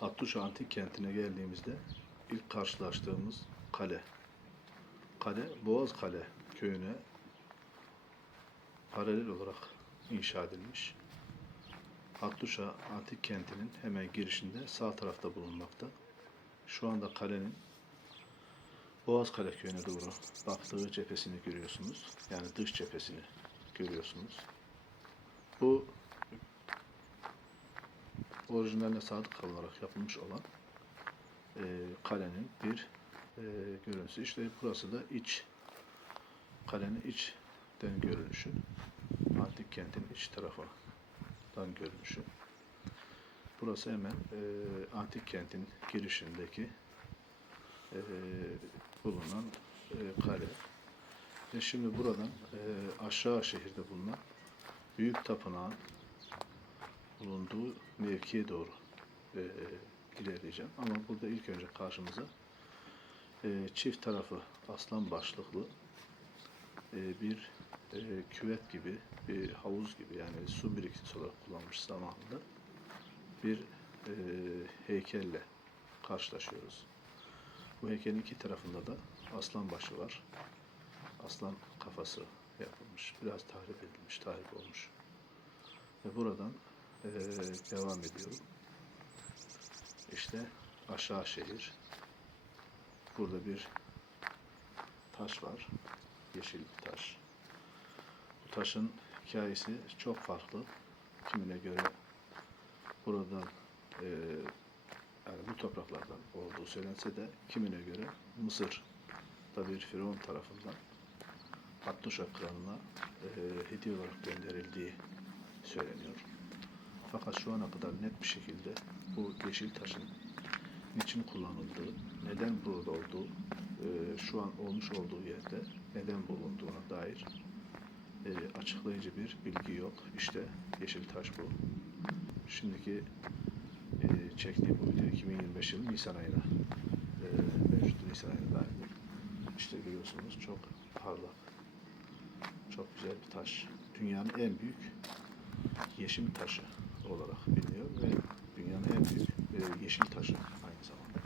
Hattuşa Antik Kenti'ne geldiğimizde ilk karşılaştığımız kale. Kale Boğaz Kale köyüne paralel olarak inşa edilmiş. Hattuşa Antik Kenti'nin hemen girişinde sağ tarafta bulunmakta. Şu anda kalenin Boğaz Kale köyüne doğru baktığı cephesini görüyorsunuz. Yani dış cephesini görüyorsunuz. Bu orijinaline sadık kalınarak yapılmış olan e, kalenin bir e, görüntüsü. İşte burası da iç kalenin içten görünüşü. Antik kentin iç tarafından görünüşü. Burası hemen e, antik kentin girişindeki e, bulunan e, kale. Ve şimdi buradan e, aşağı şehirde bulunan Büyük Tapınağın bulunduğu mevkiye doğru e, ilerleyeceğim. Ama burada ilk önce karşımıza e, çift tarafı aslan başlıklı e, bir e, küvet gibi, bir havuz gibi yani su birikintisi olarak kullanmış zamanında bir e, heykelle karşılaşıyoruz. Bu heykelin iki tarafında da aslan başı var. Aslan kafası yapılmış. Biraz tahrip edilmiş, tahrip olmuş. Ve buradan eee, devam ediyorum. İşte aşağı şehir. Burada bir taş var. Yeşil bir taş. Bu taşın hikayesi çok farklı. Kimine göre buradan eee, yani bu topraklardan olduğu söylense de kimine göre Mısır'da bir firavun tarafından Hattuşa kralına eee hediye olarak gönderildiği söyleniyor. Fakat şu ana kadar net bir şekilde bu yeşil taşın niçin kullanıldığı, neden burada olduğu, eee, şu an olmuş olduğu yerde neden bulunduğuna dair eee, açıklayıcı bir bilgi yok. İşte yeşil taş bu. Şimdiki eee çektiğim bu video 2025 yılı Nisan ayına mevcut Nisan ayına dair. İşte görüyorsunuz çok parlak, çok güzel bir taş. Dünyanın en büyük yeşil taşı olarak biliniyor ve dünyanın en büyük e, yeşil taşı aynı zamanda.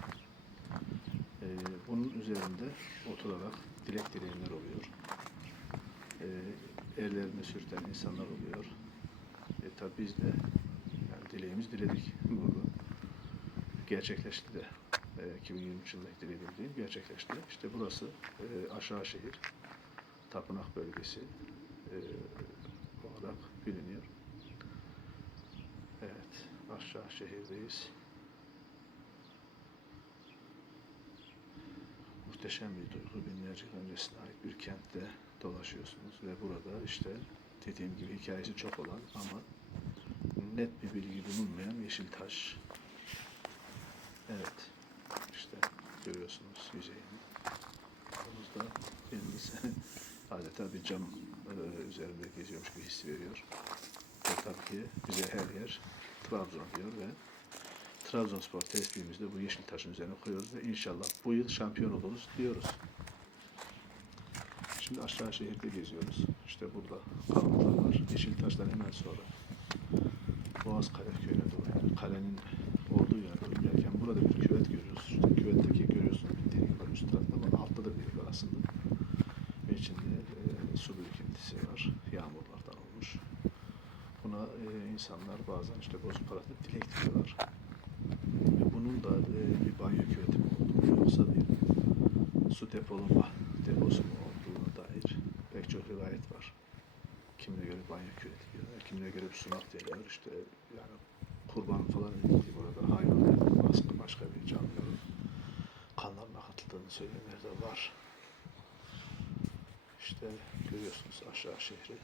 E, bunun üzerinde oturarak dilek dileyenler oluyor. E, ellerini sürten insanlar oluyor. E, tabi biz de yani dileğimiz diledik burada. Gerçekleşti de. E, 2023 yılındaki dileğim değil, gerçekleşti. İşte burası e, aşağı şehir, tapınak bölgesi e, olarak biliniyor. Evet, aşağı şehirdeyiz. Muhteşem bir duygu, binlerce yıl öncesine ait bir kentte dolaşıyorsunuz ve burada işte dediğim gibi hikayesi çok olan ama net bir bilgi bulunmayan yeşil taş. Evet, işte görüyorsunuz yüzeyini. Burada kendisi adeta bir cam e, üzerinde geziyormuş gibi his veriyor. Ve tabii ki bize her yer Trabzon diyor ve Trabzonspor tesbihimizi de bu yeşil taşın üzerine koyuyoruz ve inşallah bu yıl şampiyon oluruz diyoruz. Şimdi aşağı şehirde geziyoruz. İşte burada kalıntılar var. Yeşil taştan hemen sonra Boğaz Kale köyüne doğru yani kalenin olduğu yere doğru giderken burada bir küvet görüyoruz. İşte küvetteki görüyorsunuz bildiğin gibi üst tarafta ama altta da bir var aslında. Ve içinde e, su birikintisi var. Yağmurlardan olmuş. Buna e, insanlar bazen işte bozuk para atıp dilek diliyorlar. Ve bunun da e, bir banyo küveti mi olduğunu yoksa bir su depolama deposu mu olduğuna dair pek çok rivayet var. Kimine göre banyo küveti diyorlar, kimine göre bir sunak diyorlar. İşte yani kurban falan edildiği burada hayvanların baskı başka bir canlıların kanlarına katıldığını söyleyenler de var. İşte görüyorsunuz aşağı şehri.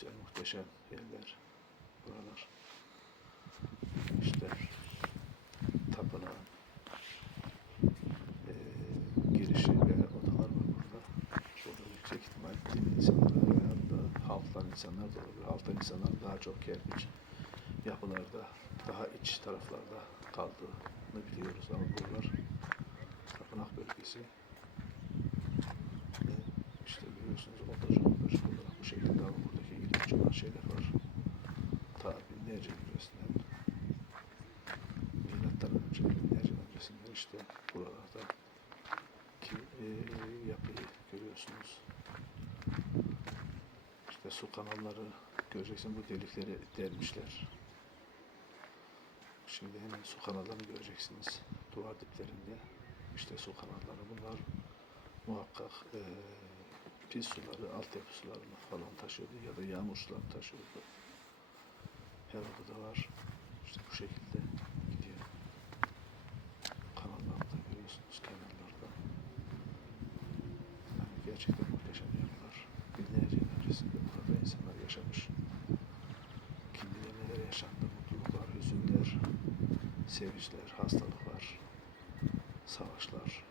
Güzel, muhteşem yerler. Buralar. İşte tapınağın eee, girişi ve odalar var burada. Burada yüksek ihtimal din insanları da halktan insanlar da olabilir. Halktan insanlar daha çok kerpiç yapılarda, daha iç taraflarda kaldığını biliyoruz ama buralar tapınak bölgesi. Ve işte biliyorsunuz odacı odacı olarak bu şekilde ama uçuran şeyler var. Ta binlerce öncesinden. Milattan önce binlerce öncesinden işte buralarda ki e, yapıyı görüyorsunuz. İşte su kanalları göreceksin bu delikleri delmişler. Şimdi hemen su kanallarını göreceksiniz. Duvar diplerinde işte su kanalları bunlar muhakkak e, pis suları, altyapı sularını falan taşıyordu ya da yağmur sularını taşıyordu. Her odada var. İşte bu şekilde gidiyor. Kanallarda görüyorsunuz kenarlarda. Yani gerçekten muhteşem yerler. Binlerce yıl öncesinde burada insanlar yaşamış. Kim bilir neler yaşandı, mutluluklar, hüzünler, sevinçler, hastalıklar, savaşlar,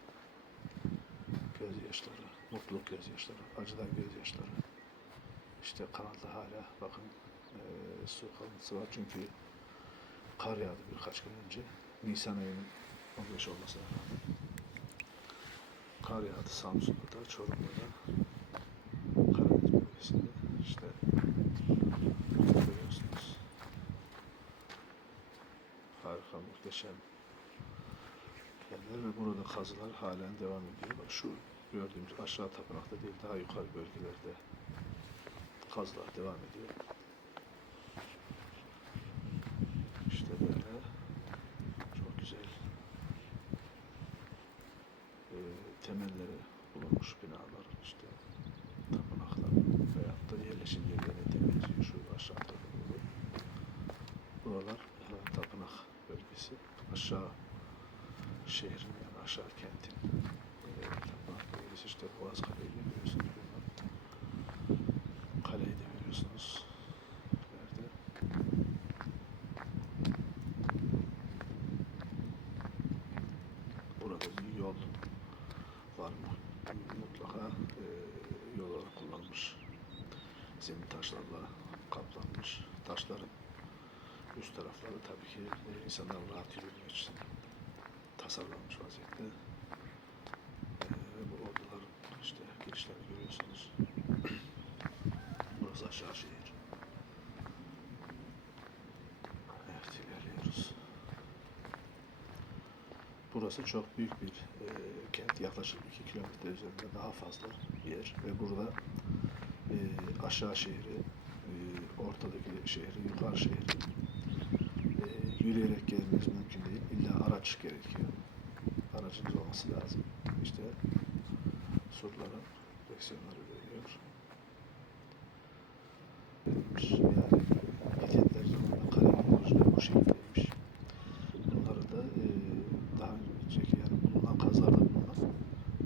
gözyaşları, mutluluk gözyaşları, acıdan gözyaşları. İşte kanalda hala bakın eee su kalıntısı var çünkü kar yağdı birkaç gün önce. Nisan ayının 15 olmasına rağmen. Kar yağdı Samsun'da da, Çorum'da da, Karadeniz bölgesinde. İşte görüyorsunuz. Harika, muhteşem yerler ve burada kazılar halen devam ediyor. Bak şu gördüğümüz aşağı tapınakta değil, daha yukarı bölgelerde kazılar devam ediyor. İşte böyle çok güzel e, temelleri bulunmuş binalar işte tapınaklar veyahut da yerleşim yerleri temelci şu aşağı doğru. Buralar e, tapınak bölgesi. Aşağı şehrin yani aşağı kentin e, bölgesi işte Boğaz Kale'yi de buradan. Kaleyi de görüyorsunuz. Nerede? Burada bir yol var mı? Mutlaka e, yol olarak kullanılmış. Zemin taşlarla kaplanmış. Taşların üst tarafları tabii ki e, insanların rahat yürümek için tasarlanmış vaziyette. E, ve bu orduların işte girişlerini görüyorsunuz. Burası aşağı şehir. Evet ilerliyoruz. Burası çok büyük bir e, kent. Yaklaşık 2 kilometre üzerinde daha fazla yer. Ve burada e, aşağı şehri, e, ortadaki şehri, yukarı şehri e, yürüyerek gezmeniz mümkün değil. İlla araç gerekiyor. Aracınız olması lazım. İşte surların direksiyonları veriyor. Yani etiketler zamanında kalemin orijinali bu şekildeymiş. Bunları da e, daha önceki yani bulunan kazarda bulunan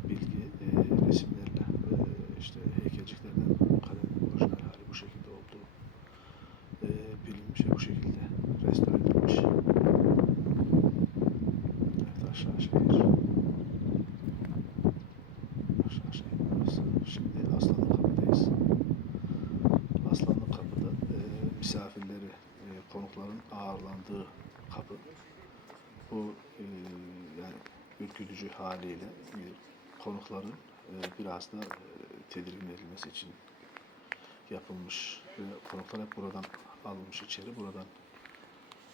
bilgi e, resimlerle e, işte heykelciklerden kalemin orijinal hali bu şekilde olduğu e, bilinmiş ve bu şekilde restore edilmiş. Evet aşağı şehir. Aşağı şehir burası. Şimdi Aslanlı Kapı'dayız. Aslanlı Kapı'da e, misafirleri, e, konukların ağırlandığı kapı. Bu e, yani ürkütücü haliyle e, konukların e, biraz da e, tedirgin edilmesi için yapılmış ve konuklar hep buradan alınmış içeri, buradan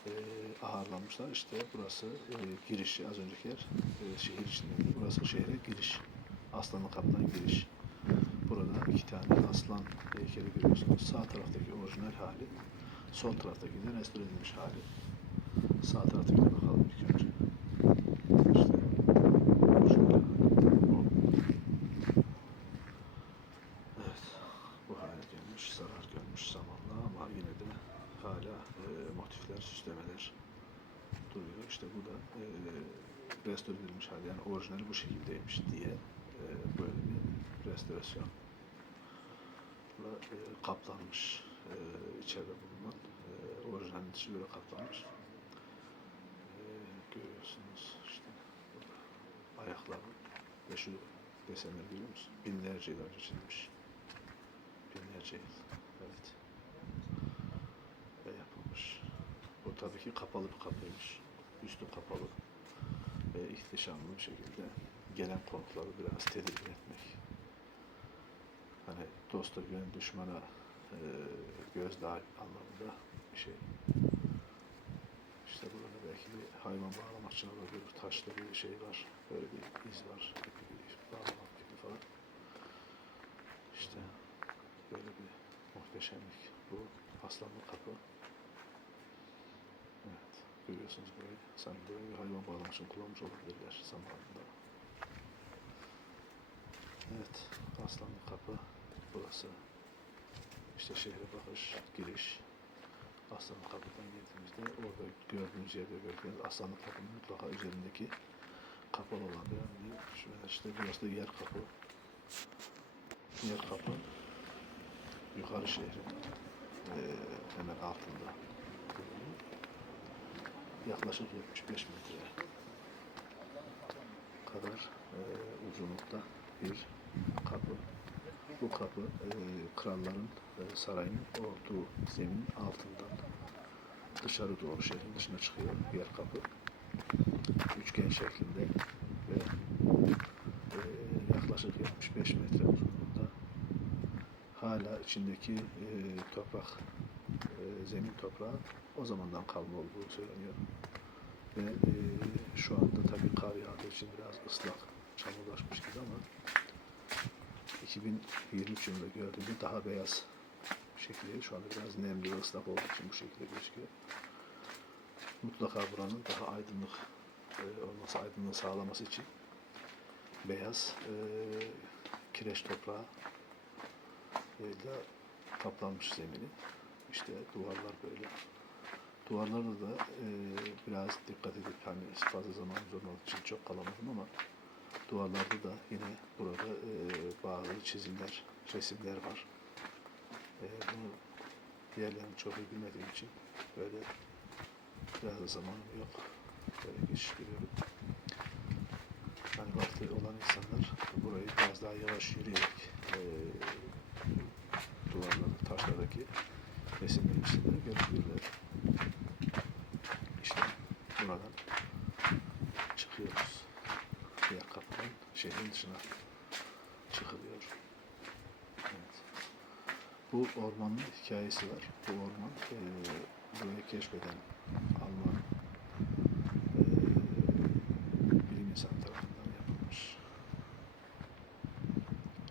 e, ağırlanmışlar. İşte burası e, girişi, az önceki yer e, şehir içindeydi. Burası şehre giriş. Aslanlı Kapı'dan giriş. Burada iki tane aslan heykeli görüyorsunuz. Sağ taraftaki orijinal hali, sol taraftaki de restore edilmiş hali. Sağ taraftakine bakalım ilk önce. İşte orijinal hali. Bu. Evet. Bu hale gelmiş, zarar görmüş zamanla ama yine de hala e, motifler, süslemeler duruyor. İşte bu da e, restore edilmiş hali. Yani orijinali bu şekildeymiş diye e, böyle bir restorasyon e, kaplanmış e, içeride bulunan e, orijinalin dışı böyle kaplanmış. E, görüyorsunuz işte burada ayakları ve şu desenleri görüyor musun? Binlerce yıl önce çizilmiş. Binlerce yıl. Evet. Ve yapılmış. Bu tabii ki kapalı bir kapıymış. Üstü kapalı. Ve ihtişamlı bir şekilde gelen konukları biraz tedirgin etmek. Hani dosta güven düşmana e, göz daha anlamında bir şey. İşte burada belki bir hayvan bağlamak için olabilir. Taşlı bir şey var. Böyle bir iz var. Bir bağlamak gibi falan. İşte böyle bir muhteşemlik. Bu aslanlı kapı. Evet. Görüyorsunuz burayı. Sanki burayı bir hayvan bağlamak için kullanmış olabilirler zamanında. Evet. Aslanlı kapı. Burası. İşte şehre bakış, giriş. Aslanlı kapıdan girdiğimizde orada gördüğünüz yerde gördüğünüz Aslanlı kapının mutlaka üzerindeki kapalı olan yani şöyle işte burası da yer kapı. Yer kapı yukarı şehrin eee, hemen altında. Yaklaşık 75 metre kadar eee, uzunlukta bir. Bu kapı eee, kralların eee, sarayının olduğu zeminin altından dışarı doğru şehrin dışına çıkıyor yer kapı. Üçgen şeklinde ve eee, yaklaşık 75 metre uzunluğunda hala içindeki eee, toprak eee, zemin toprağı o zamandan kalma olduğu söyleniyor. Ve eee, şu anda tabii kar yağdığı için biraz ıslak, çamurlaşmış gibi ama 2023 yılında gördüğümde daha beyaz bir şekilde şu anda biraz nemli ve ıslak olduğu için bu şekilde gözüküyor. Mutlaka buranın daha aydınlık e, olması, aydınlığı sağlaması için beyaz e, kireç toprağı ile kaplanmış zemini. İşte duvarlar böyle. Duvarlarda da e, biraz dikkat edip hani fazla zaman olmadığı için çok kalamadım ama duvarlarda da yine burada e, bazı çizimler, resimler var. E, bunu diğerlerini çok iyi bilmediğim için böyle biraz da zamanım yok. Böyle geçiş görüyorum. Hani vakti olan insanlar burayı biraz daha yavaş yürüyerek e, duvarlarda, taşlardaki resimlerin içinde görebilirler. İşte buradan çıkıyoruz. Diğer kapıdan şehrin dışına çıkılıyor. Evet. Bu ormanın hikayesi var. Bu orman e, burayı keşfeden Alman e, bilim insanı tarafından yapılmış.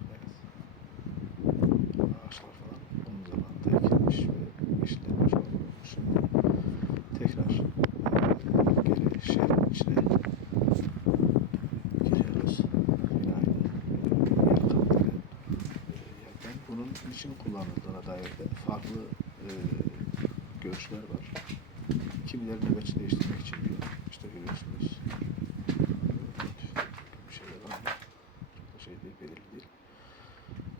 Evet. Ağaçlar falan onun zamanında ekilmiş ve işlenmiş olmuş. Şimdi tekrar e, geri şehrin içine giriyoruz. Yine aynı e, yer kapları e, yerden. Bunun için kullanıldığına dair de farklı e, görüşler var. Kimileri nöbetçi değiştirmek için diyor. İşte görüyorsunuz. Bir şeyler var da şey değil, belirli değil.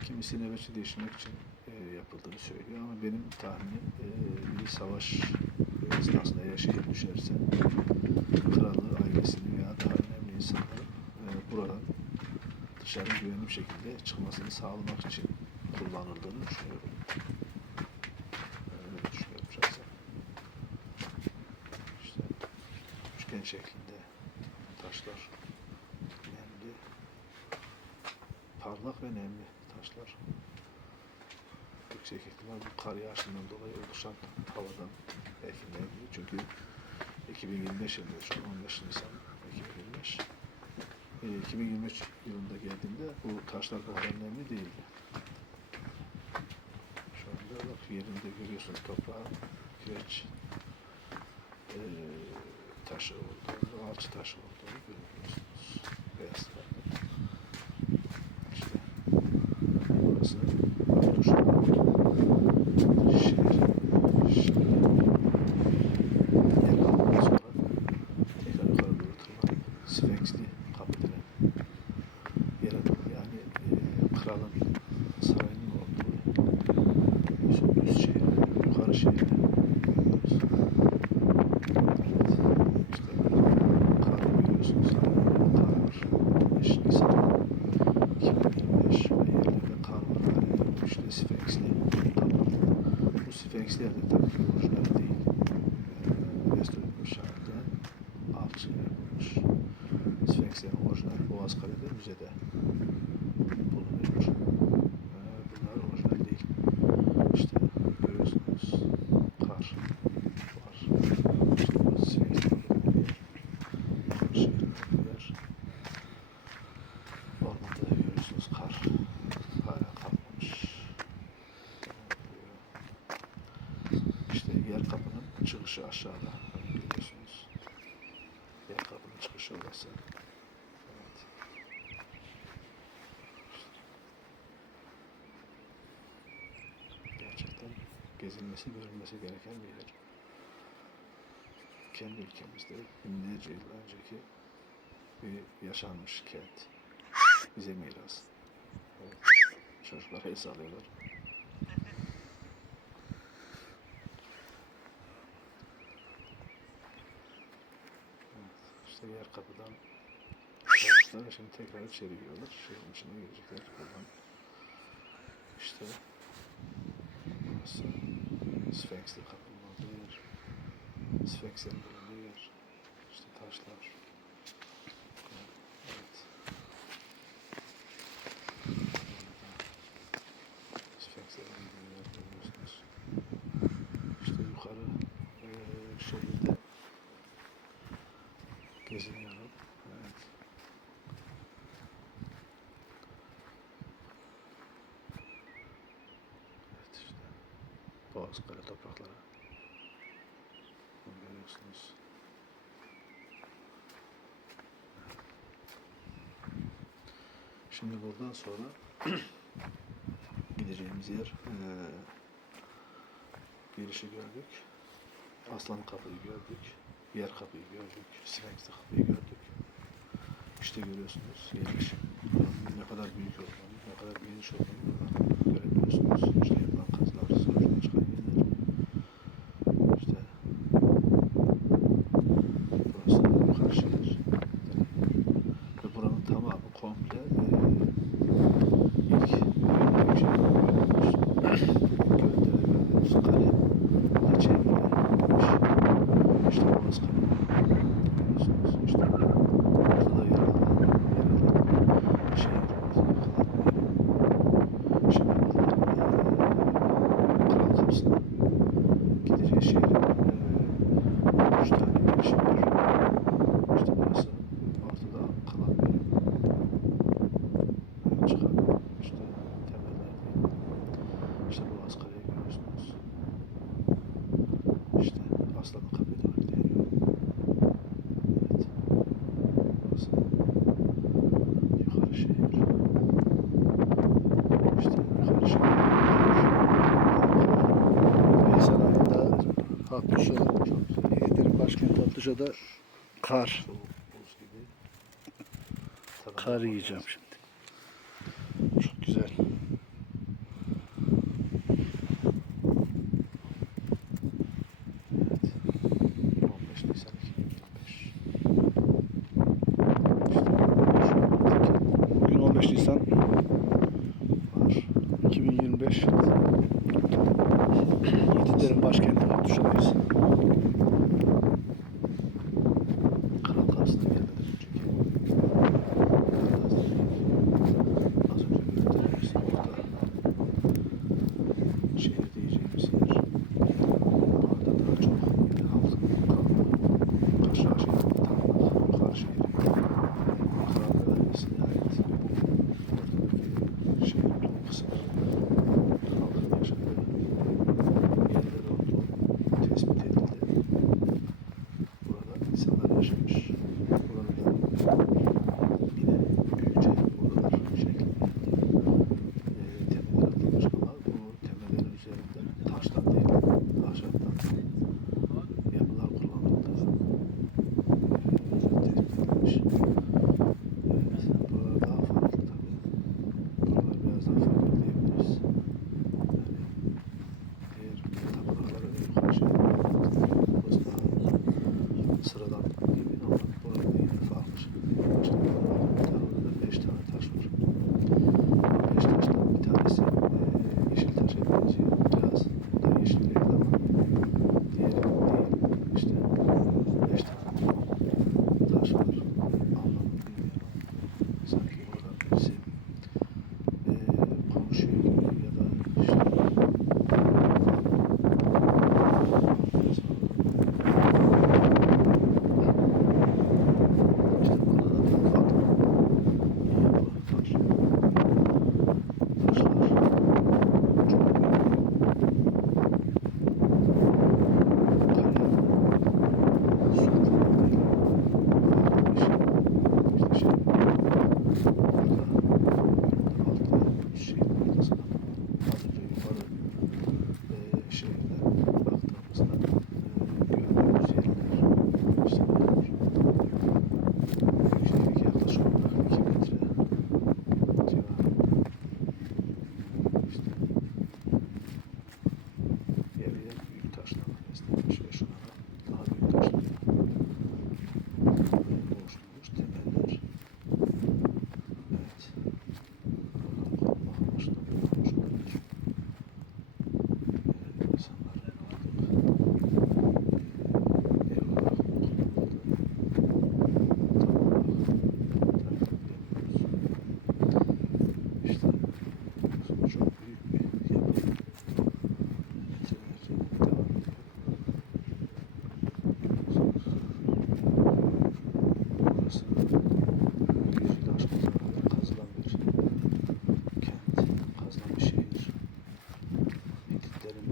Kimisi nöbetçi değiştirmek için e, yapıldığını söylüyor ama benim tahminim e, bir savaş esnasında şehir düşerse kralı, ailesini veya daha önemli insanları e, buradan dışarı güvenli bir şekilde çıkmasını sağlamak için kullanıldığını düşünüyorum. Öyle düşünüyorum şahsen. İşte üçgen şeklinde taşlar nemli, parlak ve nemli taşlar. Yüksek ihtimal bu kar yağışından dolayı oluşan havadan belki nemli. Çünkü 2025 yılında şu an 15 Nisan 2025. E, 2023 yılında geldiğimde bu taşlar kadar nemli değildi. Şu anda bak yerinde görüyorsunuz toprağı, kireç e, taşı olduğunu, alçı taşı çıkışı aşağıda. Görüyorsunuz. Yer kapının çıkışı orası. Evet. Gerçekten gezilmesi, görülmesi gereken bir yer. Kendi ülkemizde binlerce yıl önceki bir yaşanmış kent. Bize miras. Evet. Çocuklar el sağlıyorlar. kapıdan başlar. Şimdi tekrar içeri giriyorlar. Şehrin içine girecekler buradan. İşte burası Sphinx'li kapının olduğu yer. Sphinx'in bulunduğu yer. İşte taşlar topraklara. Bunu görüyorsunuz. Şimdi buradan sonra gideceğimiz yer e, girişi gördük. Aslan kapıyı gördük. Yer kapıyı gördük. Sinek kapıyı gördük. İşte görüyorsunuz yerleşim. Ne kadar büyük olduğunu, ne kadar geniş olduğunu görebiliyorsunuz. İşte yapılan que que dirigir. da kar. Kar yiyeceğim şimdi.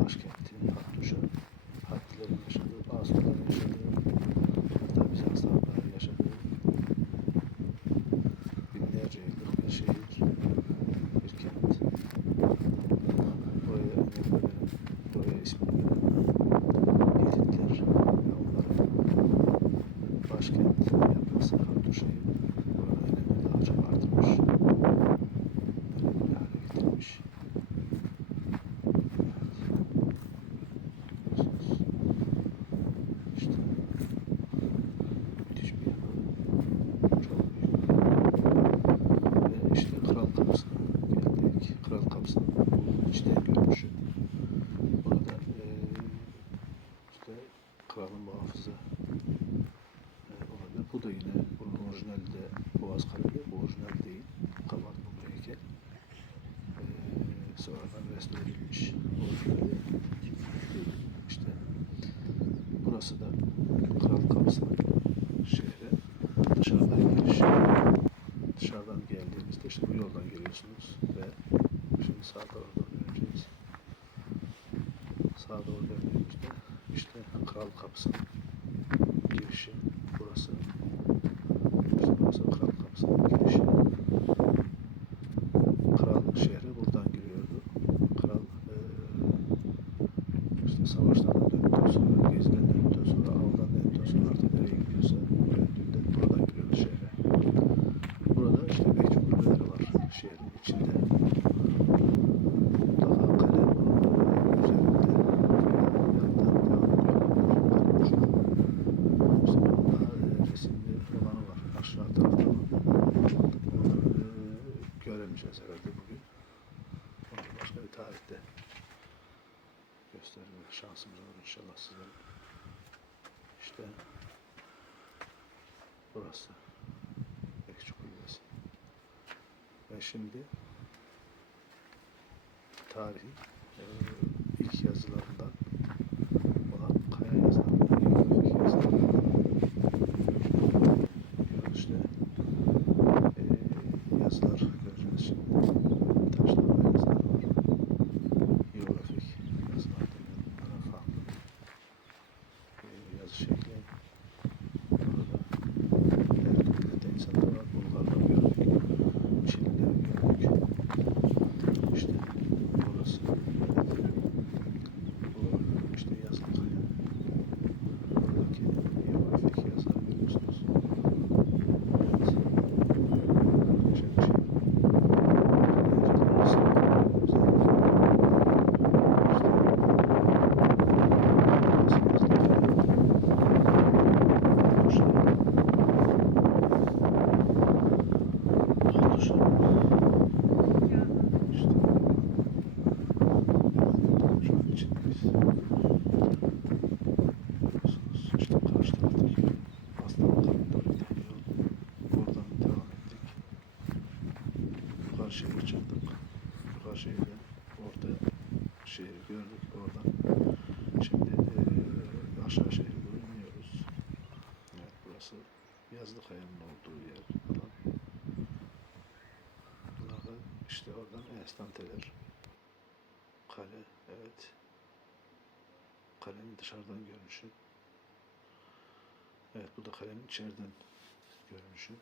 acho que é. kralı muhafızı ee, olabilir. Bu da yine bunun orijinali de Boğaz Kalemi. Bu orijinal değil. Kabartma bir heykel. Ee, sonradan restore edilmiş orijinali. İşte burası da kral kapısına şehre dışarıdan giriş. Dışarıdan geldiğimizde işte bu yoldan geliyorsunuz ve şimdi sağa doğru döneceğiz. Sağa doğru döndüğümüzde kral kapısı. şimdi tarihi. Ee, görünüşü. Evet bu da kalemin içeriden görünüşü.